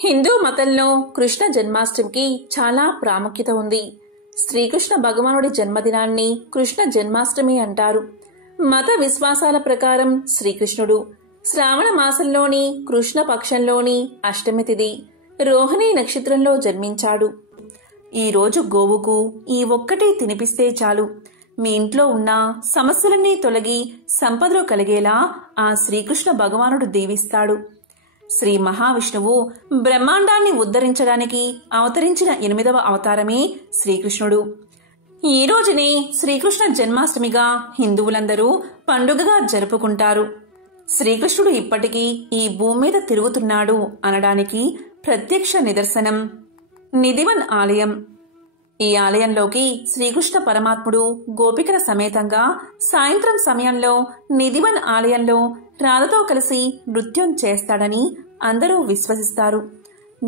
హిందూ మతంలో కృష్ణ జన్మాష్టమికి చాలా ప్రాముఖ్యత ఉంది. శ్రీకృష్ణ భగవానుడి జన్మదినాన్ని కృష్ణ జన్మాష్టమి అంటారు. మత విశ్వాసాల ప్రకారం శ్రీకృష్ణుడు శ్రావణ మాసంలోని కృష్ణ పక్షంలోని అష్టమి తిథి రోహిణి నక్షత్రంలో జన్మించాడు. ఈ రోజు గోవుకు ఈ ఒక్కటి తినిపిస్తే చాలు, మీ ఇంట్లో ఉన్న సమస్యలన్నీ తొలగి సంపదలు కలిగేలా ఆ శ్రీకృష్ణ భగవానుడు దీవిస్తాడు. శ్రీ మహావిష్ణువు బ్రహ్మాండాన్ని ఉద్ధరించడానికి అవతరించిన 8వ అవతారమే శ్రీకృష్ణుడు. ఈ రోజునే శ్రీకృష్ణ జన్మాష్టమిగా హిందువులందరూ పండుగగా జరుపుకుంటారు. శ్రీకృష్ణుడు ఇప్పటికీ ఈ భూమి మీద తిరుగుతున్నాడు అనడానికి ప్రత్యక్ష నిదర్శనం నిధివన్ ఆలయం. ఈ ఆలయంలోకి శ్రీకృష్ణ పరమాత్ముడు గోపికల సమేతంగా సాయంత్రం సమయంలో నిధివన్ ఆలయంలో రాధతో కలిసి నృత్యం చేస్తాడని అందరూ విశ్వసిస్తారు.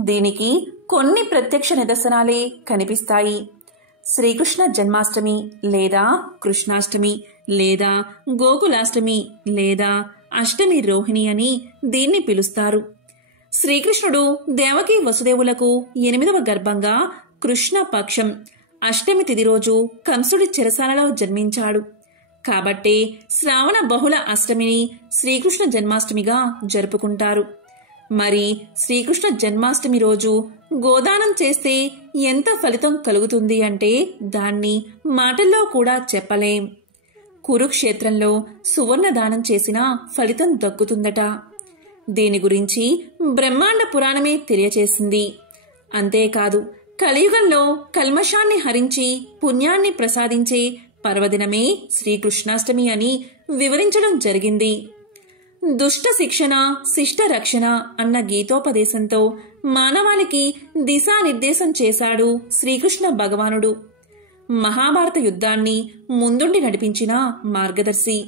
దీనికి కొన్ని ప్రత్యక్ష నిదర్శనాలే కనిపిస్తాయి. శ్రీకృష్ణ జన్మాష్టమి లేదా కృష్ణాష్టమి లేదా గోకులాష్టమి లేదా అష్టమి రోహిణి అని దీన్ని పిలుస్తారు. శ్రీకృష్ణుడు దేవకీ వసుదేవులకు 8వ గర్భంగా కృష్ణ పక్షం అష్టమి తిథి రోజు కంసుడి చెరసాలలో జన్మించాడు. కాబట్టే శ్రావణ బహుళ అష్టమిని శ్రీకృష్ణ జన్మాష్టమిగా జరుపుకుంటారు. మరి శ్రీకృష్ణ జన్మాష్టమి రోజు గోదానం చేస్తే ఎంత ఫలితం కలుగుతుంది అంటే దాన్ని మాటల్లో కూడా చెప్పలేం. కురుక్షేత్రంలో సువర్ణ దానం చేసినా ఫలితం దక్కుతుందట. దీని గురించి బ్రహ్మాండ పురాణమే తెలియచేసింది. అంతేకాదు, కలియుగంలో కల్మషాన్ని హరించి పుణ్యాన్ని ప్రసాదించే పర్వదినమే శ్రీకృష్ణాష్టమి అని వివరించడం జరిగింది. దుష్ట శిక్షణ శిష్ట రక్షణ అన్న గీతోపదేశంతో మానవాళికి దిశానిర్దేశం చేశాడు శ్రీకృష్ణ భగవానుడు. మహాభారత యుద్ధాన్ని ముందుండి నడిపించిన మార్గదర్శి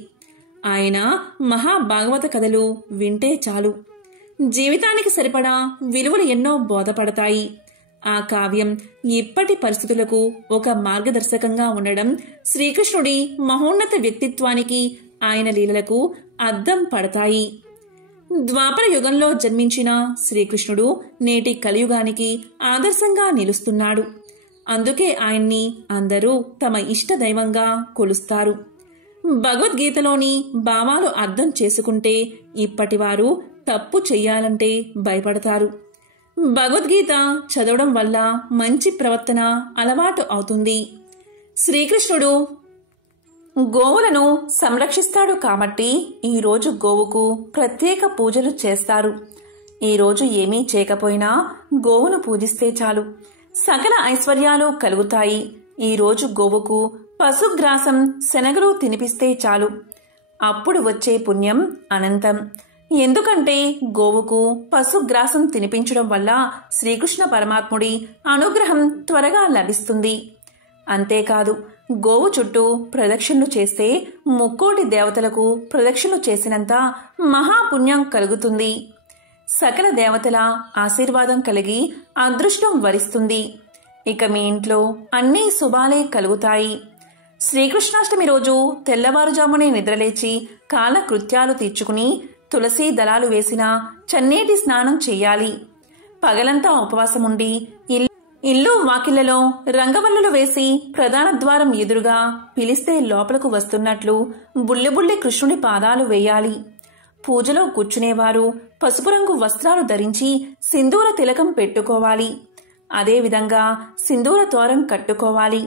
ఆయన. మహాభాగవత కథలు వింటే చాలు, జీవితానికి సరిపడా విలువలు ఎన్నో బోధపడతాయి. ఆ కావ్యం ఇప్పటి పరిస్థితులకు ఒక మార్గదర్శకంగా ఉండడం శ్రీకృష్ణుడి మహోన్నత వ్యక్తిత్వానికి, ఆయన లీలలకు అద్దం పడతాయి. ద్వాపర యుగంలో జన్మించిన శ్రీకృష్ణుడు నేటి కలియుగానికి ఆదర్శంగా నిలుస్తున్నాడు. అందుకే ఆయన్ని అందరూ తమ ఇష్ట దైవంగా కొలుస్తారు. భగవద్గీతలోని భావాలు అర్థం చేసుకుంటే ఇప్పటివారు తప్పు చెయ్యాలంటే భయపడతారు. భగవద్గీత చదవడం వల్ల మంచి ప్రవర్తన అలవాటు అవుతుంది. శ్రీకృష్ణుడు గోవులను సంరక్షిస్తాడు కాబట్టి ఈరోజు గోవుకు ప్రత్యేక పూజలు చేస్తారు. ఈరోజు ఏమీ చేయకపోయినా గోవును పూజిస్తే చాలు, సకల ఐశ్వర్యాలు కలుగుతాయి. ఈరోజు గోవుకు పశుగ్రాసం శనగలు తినిపిస్తే చాలు, అప్పుడు వచ్చే పుణ్యం అనంతం. ఎందుకంటే గోవుకు పశుగ్రాసం తినిపించడం వల్ల శ్రీకృష్ణ పరమాత్ముడి అనుగ్రహం త్వరగా లభిస్తుంది. అంతేకాదు, గోవు చుట్టూ ప్రదక్షిణలు చేస్తే ముక్కోటి దేవతలకు ప్రదక్షిణలు చేసినంత మహాపుణ్యం కలుగుతుంది. సకల దేవతల ఆశీర్వాదం కలిగి అదృష్టం వరిస్తుంది. ఇక మీ ఇంట్లో అన్ని శుభాలే కలుగుతాయి. శ్రీకృష్ణాష్టమి రోజు తెల్లవారుజామునే నిద్రలేచి కాలకృత్యాలు తీర్చుకుని తులసీ దళాలు వేసిన చన్నీటి స్నానం చెయ్యాలి. పగలంతా ఉపవాసముండి ఇల్లు వాకిళ్లలో రంగవల్లులు వేసి ప్రధాన ద్వారం ఎదురుగా పిలిస్తే లోపలకు వస్తున్నట్లు బుల్లిబుల్లి కృష్ణుడి పాదాలు వేయాలి. పూజలో కూర్చునేవారు పసుపు రంగు వస్త్రాలు ధరించి సింధూర తిలకం పెట్టుకోవాలి. అదేవిధంగా సింధూర తోరం కట్టుకోవాలి.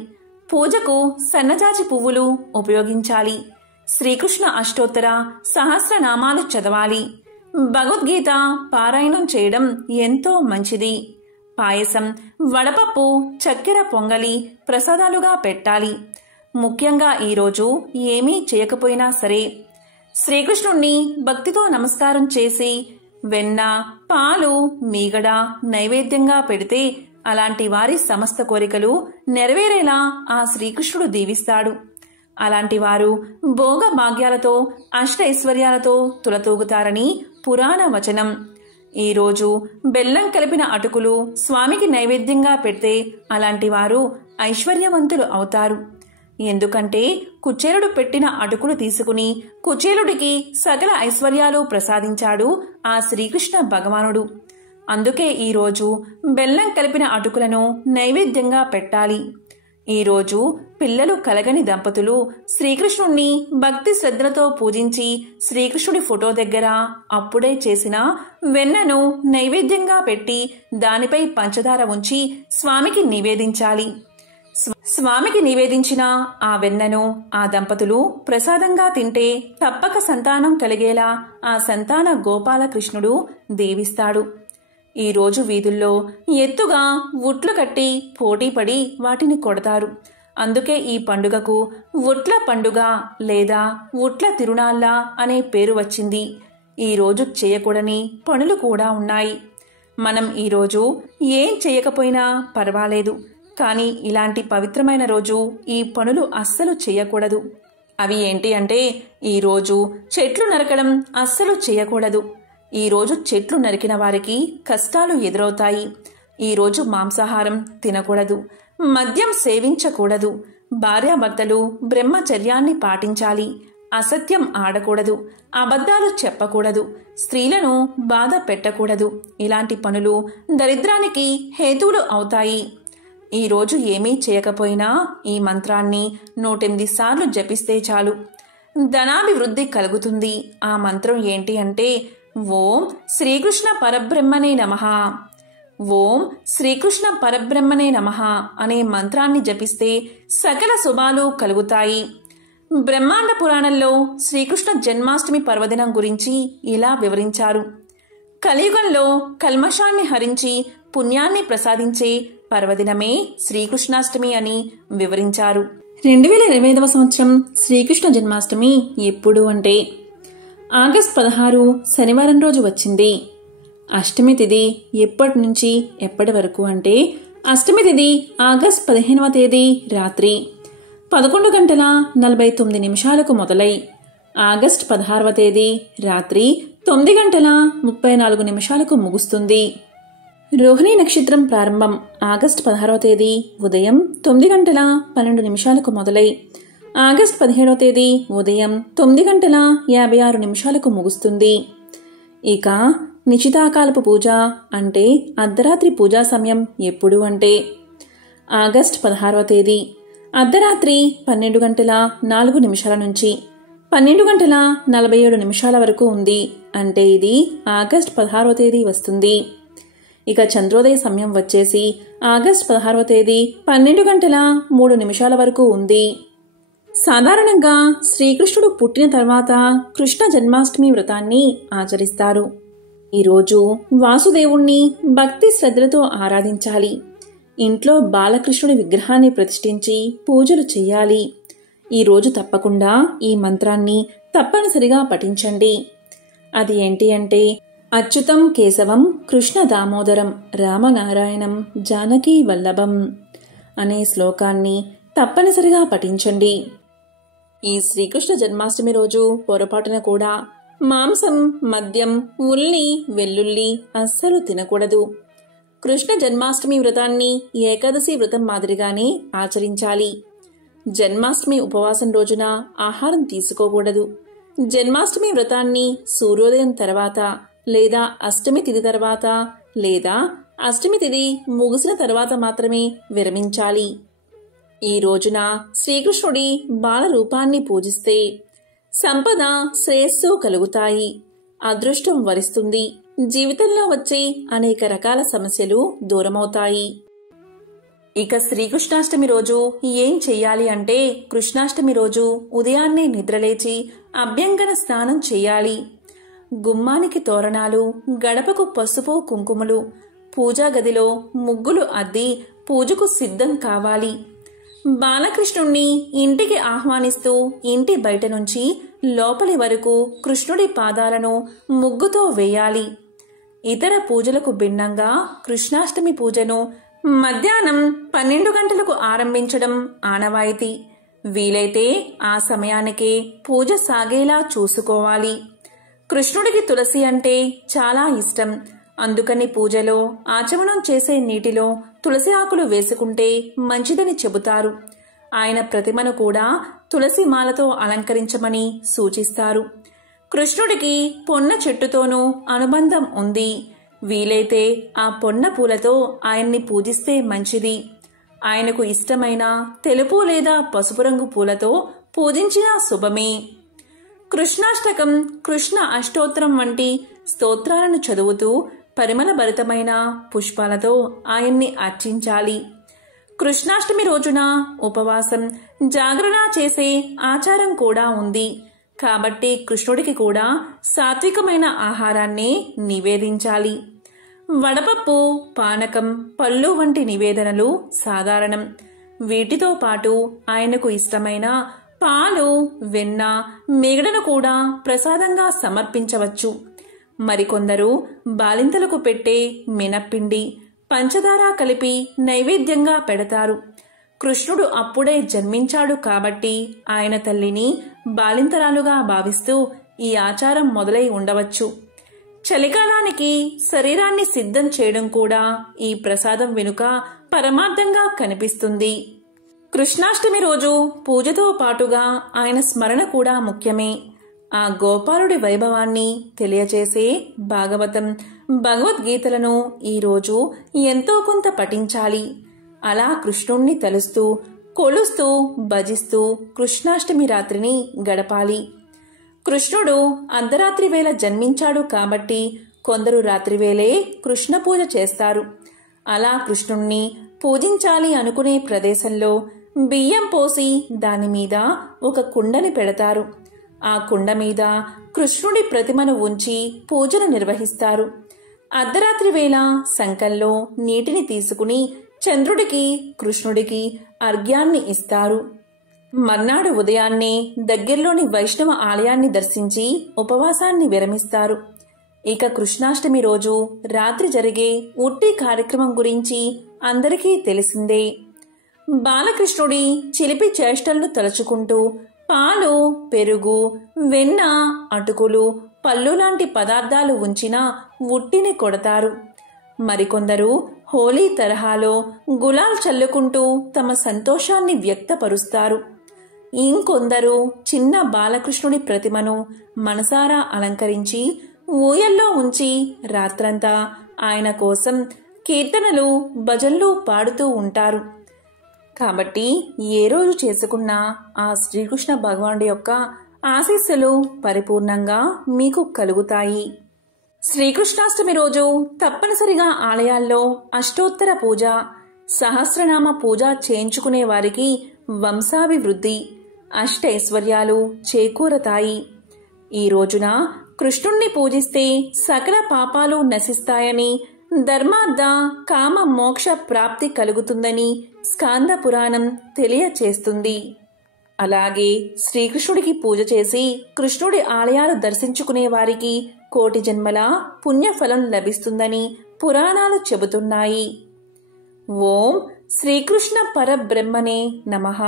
పూజకు సన్నజాజి పువ్వులు ఉపయోగించాలి. శ్రీకృష్ణ అష్టోత్తర సహస్రనామాలు చదవాలి. భగవద్గీత పారాయణం చేయడం ఎంతో మంచిది. పాయసం, వడపప్పు, చక్కెర పొంగలి ప్రసాదాలుగా పెట్టాలి. ముఖ్యంగా ఈరోజు ఏమీ చేయకపోయినా సరే శ్రీకృష్ణుణ్ణి భక్తితో నమస్కారం చేసి వెన్న, పాలు, మీగడ నైవేద్యంగా పెడితే అలాంటి వారి సమస్త కోరికలు నెరవేరేలా ఆ శ్రీకృష్ణుడు దీవిస్తాడు. అలాంటి వారు భోగ భాగ్యాలతో అష్టైశ్వర్యాలతో తులతూగుతారని పురాణ వచనం. ఈరోజు బెల్లం కలిపిన అటుకులు స్వామికి నైవేద్యంగా పెడితే అలాంటి వారు ఐశ్వర్యవంతులు అవుతారు. ఎందుకంటే కుచేలుడు పెట్టిన అటుకులు తీసుకుని కుచేలుడికి సకల ఐశ్వర్యాలు ప్రసాదించాడు ఆ శ్రీకృష్ణ భగవానుడు. అందుకే ఈరోజు బెల్లం కలిపిన అటుకులను నైవేద్యంగా పెట్టాలి. ఈరోజు పిల్లలు కలగని దంపతులు శ్రీకృష్ణుణ్ణి భక్తి శ్రద్ధలతో పూజించి శ్రీకృష్ణుడి ఫోటో దగ్గర అప్పుడే చేసిన వెన్నను నైవేద్యంగా పెట్టి దానిపై పంచదార ఉంచి స్వామికి నివేదించాలి. స్వామికి నివేదించిన ఆ వెన్నను ఆ దంపతులు ప్రసాదంగా తింటే తప్పక సంతానం కలిగేలా ఆ సంతాన గోపాలకృష్ణుడు దీవిస్తాడు. ఈరోజు వీధుల్లో ఎత్తుగా ఉట్లు కట్టి పోటీపడి వాటిని కొడతారు. అందుకే ఈ పండుగకు ఉట్ల పండుగ లేదా ఉట్ల తిరునాళ్ళ అనే పేరు వచ్చింది. ఈరోజు చేయకూడని పనులు కూడా ఉన్నాయి. మనం ఈరోజు ఏం చేయకపోయినా పర్వాలేదు, కానీ ఇలాంటి పవిత్రమైన రోజు ఈ పనులు అస్సలు చేయకూడదు. అవి ఏంటి అంటే, ఈరోజు చెట్లు నరకడం అస్సలు చేయకూడదు. ఈరోజు చెట్లు నరికిన వారికి కష్టాలు ఎదురవుతాయి. ఈరోజు మాంసాహారం తినకూడదు, మద్యం సేవించకూడదు, భార్యాభర్తలు బ్రహ్మచర్యాన్ని పాటించాలి, అసత్యం ఆడకూడదు, అబద్ధాలు చెప్పకూడదు, స్త్రీలను బాధ పెట్టకూడదు. ఇలాంటి పనులు దరిద్రానికి హేతువులు అవుతాయి. ఈరోజు ఏమీ చేయకపోయినా ఈ మంత్రాన్ని 108 సార్లు జపిస్తే చాలు, ధనాభివృద్ధి కలుగుతుంది. ఆ మంత్రం ఏంటి అంటే, ఓం శ్రీకృష్ణ పరబ్రహ్మణే నమః, ఓం శ్రీకృష్ణ పరబ్రహ్మణే నమః అనే మంత్రాన్ని జపిస్తే సకల శుభాలు కలుగుతాయి. బ్రహ్మాండ పురాణంలో శ్రీకృష్ణ జన్మాష్టమి పర్వదినం గురించి ఇలా వివరించారు. కలియుగంలో కల్మషాన్ని హరించి పుణ్యాన్ని ప్రసాదించే పర్వదినమే శ్రీకృష్ణాష్టమి అని వివరించారు. 2025వ సంవత్సరం శ్రీకృష్ణ జన్మాష్టమి ఎప్పుడు అంటే ఆగస్టు 16 శనివారం రోజు వచ్చింది. అష్టమి తిథి ఎప్పటి నుంచి ఎప్పటి వరకు అంటే, అష్టమి తిథి ఆగస్టు 15వ తేదీ రాత్రి 11:49 మొదలై ఆగస్టు 16వ తేదీ రాత్రి 9:34 ముగుస్తుంది. రోహిణీ నక్షత్రం ప్రారంభం ఆగస్టు 16వ తేదీ ఉదయం 9:12 మొదలై ఆగస్టు 17వ తేదీ ఉదయం 9:56 ముగుస్తుంది. ఇక నిశితాకాలపు పూజ అంటే అర్ధరాత్రి పూజా సమయం ఎప్పుడు అంటే ఆగస్టు 16వ తేదీ అర్ధరాత్రి 12:04 నుంచి 12:47 వరకు ఉంది. అంటే ఇది ఆగస్టు 16వ తేదీ వస్తుంది. ఇక చంద్రోదయ సమయం వచ్చేసి ఆగస్టు 16వ తేదీ 12:03 వరకు ఉంది. సాధారణంగా శ్రీకృష్ణుడు పుట్టిన తర్వాత కృష్ణ జన్మాష్టమి వ్రతాన్ని ఆచరిస్తారు. ఈరోజు వాసుదేవుణ్ణి భక్తి శ్రద్ధలతో ఆరాధించాలి. ఇంట్లో బాలకృష్ణుడి విగ్రహాన్ని ప్రతిష్ఠించి పూజలు చేయాలి. ఈరోజు తప్పకుండా ఈ మంత్రాన్ని తప్పనిసరిగా పఠించండి. అది ఏంటి అంటే, అచ్యుతం కేశవం కృష్ణ దామోదరం రామనారాయణం జానకీ వల్లభం అనే శ్లోకాన్ని తప్పనిసరిగా పఠించండి. ఈ శ్రీకృష్ణ జన్మాష్టమి రోజు పొరపాటున కూడా మాంసం, మద్యం, ఉల్లి, వెల్లుల్లి అస్సలు తినకూడదు. కృష్ణ జన్మాష్టమి వ్రతాన్ని ఏకాదశి వ్రతం మాదిరిగానే ఆచరించాలి. జన్మాష్టమి ఉపవాసం రోజున ఆహారం తీసుకోకూడదు. జన్మాష్టమి వ్రతాన్ని సూర్యోదయం తర్వాత లేదా అష్టమి తిథి తర్వాత లేదా అష్టమి తిథి ముగిసిన తర్వాత మాత్రమే విరమించాలి. ఈ రోజున శ్రీకృష్ణుడి బాల రూపాన్ని పూజిస్తే సంపద, శ్రేయస్సు కలుగుతాయి, అదృష్టం వరిస్తుంది, జీవితంలో వచ్చే అనేక రకాల సమస్యలు దూరమవుతాయి. ఇక శ్రీకృష్ణాష్టమి రోజు ఏం చెయ్యాలి అంటే, కృష్ణాష్టమి రోజు ఉదయాన్నే నిద్రలేచి అభ్యంగన స్నానం చేయాలి. గుమ్మానికి తోరణాలు, గడపకు పసుపు కుంకుమలు, పూజా గదిలో ముగ్గులు అద్ది పూజకు సిద్ధం కావాలి. బాలకృష్ణుణ్ణి ఇంటికి ఆహ్వానిస్తూ ఇంటి బయట నుంచి లోపలి వరకు కృష్ణుడి పాదాలను ముగ్గుతో వేయాలి. ఇతర పూజలకు భిన్నంగా కృష్ణాష్టమి పూజను మధ్యాహ్నం 12 గంటలకు ఆరంభించడం ఆనవాయితీ. వీలైతే ఆ సమయానికే పూజ సాగేలా చూసుకోవాలి. కృష్ణుడికి తులసి అంటే చాలా ఇష్టం. అందుకని పూజలో ఆచమనం చేసే నీటిలో తులసి ఆకులు వేసుకుంటే మంచిదని చెబుతారు. ఆయన ప్రతిమను కూడా తులసి మాలతో అలంకరించమని సూచిస్తారు. కృష్ణుడికి పొన్న చెట్టుతోనూ అనుబంధం ఉంది. వీలైతే ఆ పొన్న పూలతో ఆయన్ని పూజిస్తే మంచిది. ఆయనకు ఇష్టమైన తెలుపు లేదా పసుపు రంగు పూలతో పూజించిన శుభమే. కృష్ణాష్టకం, కృష్ణ అష్టోత్తరం వంటి స్తోత్రాలను చదువుతూ పరిమళభరితమైన పుష్పాలతో ఆయన్ని అర్చించాలి. కృష్ణాష్టమి రోజున ఉపవాసం, జాగరణ చేసే ఆచారం కూడా ఉంది. కాబట్టి కృష్ణుడికి కూడా సాత్వికమైన ఆహారాన్ని నివేదించాలి. వడపప్పు, పానకం, పళ్ళు వంటి నివేదనలు సాధారణం. వీటితో పాటు ఆయనకు ఇష్టమైన పాలు, వెన్న, మిగడను కూడా ప్రసాదంగా సమర్పించవచ్చు. మరికొందరు బాలింతలకు పెట్టే మినప్పిండి, పంచదార కలిపి నైవేద్యంగా పెడతారు. కృష్ణుడు అప్పుడే జన్మించాడు కాబట్టి ఆయన తల్లిని బాలింతరాలుగా భావిస్తూ ఈ ఆచారం మొదలై ఉండవచ్చు. చలికాలానికి శరీరాన్ని సిద్ధం చేయడం కూడా ఈ ప్రసాదం వెనుక పరమార్థంగా కనిపిస్తుంది. కృష్ణాష్టమి రోజు పూజతో పాటుగా ఆయన స్మరణ కూడా ముఖ్యమే. ఆ గోపాలుడి వైభవాన్ని తెలియచేసే భాగవతం, భగవద్గీతలను ఈరోజు ఎంతో కొంత పఠించాలి. అలా కృష్ణుణ్ణి తలుస్తూ, కొలుస్తూ, భజిస్తూ కృష్ణాష్టమి రాత్రిని గడపాలి. కృష్ణుడు అర్ధరాత్రి వేళ జన్మించాడు కాబట్టి కొందరు రాత్రివేళే కృష్ణ పూజ చేస్తారు. అలా కృష్ణుణ్ణి పూజించాలి అనుకునే ప్రదేశంలో బియ్యం పోసి దానిమీద ఒక కుండని పెడతారు. ఆ కుండ మీద కృష్ణుడి ప్రతిమను ఉంచి పూజను నిర్వహిస్తారు. అర్ధరాత్రి వేళ సంకల్లో నీటిని తీసుకుని చంద్రుడికి, కృష్ణుడికి అర్ఘ్యాన్ని ఇస్తారు. మర్నాడు ఉదయాన్నే దగ్గరలోని వైష్ణవ ఆలయాన్ని దర్శించి ఉపవాసాన్ని విరమిస్తారు. ఇక కృష్ణాష్టమి రోజు రాత్రి జరిగే ఉట్టి కార్యక్రమం గురించి అందరికీ తెలిసిందే. బాలకృష్ణుడి చిలిపి చేష్టలను తలుచుకుంటూ పాలు, పెరుగు, వెన్న, అటుకులు, పళ్ళు లాంటి పదార్థాలు ఉంచిన ఉట్టిని కొడతారు. మరికొందరు హోలీ తరహాలో గులాల్ చల్లుకుంటూ తమ సంతోషాన్ని వ్యక్తపరుస్తారు. ఇంకొందరు చిన్న బాలకృష్ణుడి ప్రతిమను మనసారా అలంకరించి ఊయల్లో ఉంచి రాత్రంతా ఆయన కోసం కీర్తనలు, భజనలు పాడుతూ ఉంటారు. కాబట్టి ఏ రోజు చేసుకున్నా ఆ శ్రీకృష్ణ భగవానుడి యొక్క ఆశీస్సులు పరిపూర్ణంగా మీకు కలుగుతాయి. శ్రీకృష్ణాష్టమి రోజు తప్పనిసరిగా ఆలయాల్లో అష్టోత్తర పూజ, సహస్రనామ పూజ చేయించుకునే వారికి వంశాభివృద్ధి, అష్టైశ్వర్యాలు చేకూరతాయి. ఈ రోజున కృష్ణుణ్ణి పూజిస్తే సకల పాపాలు నశిస్తాయని, ధర్మార్థ కామ మోక్ష ప్రాప్తి కలుగుతుందని స్కాంద పురాణం తెలియచేస్తుంది. అలాగే శ్రీకృష్ణుడికి పూజ చేసి కృష్ణుడి ఆలయాలు దర్శించుకునే వారికి కోటి జన్మల పుణ్యఫలం లభిస్తుందని పురాణాలు చెబుతున్నాయి. ఓం శ్రీకృష్ణ పరబ్రహ్మణే నమః.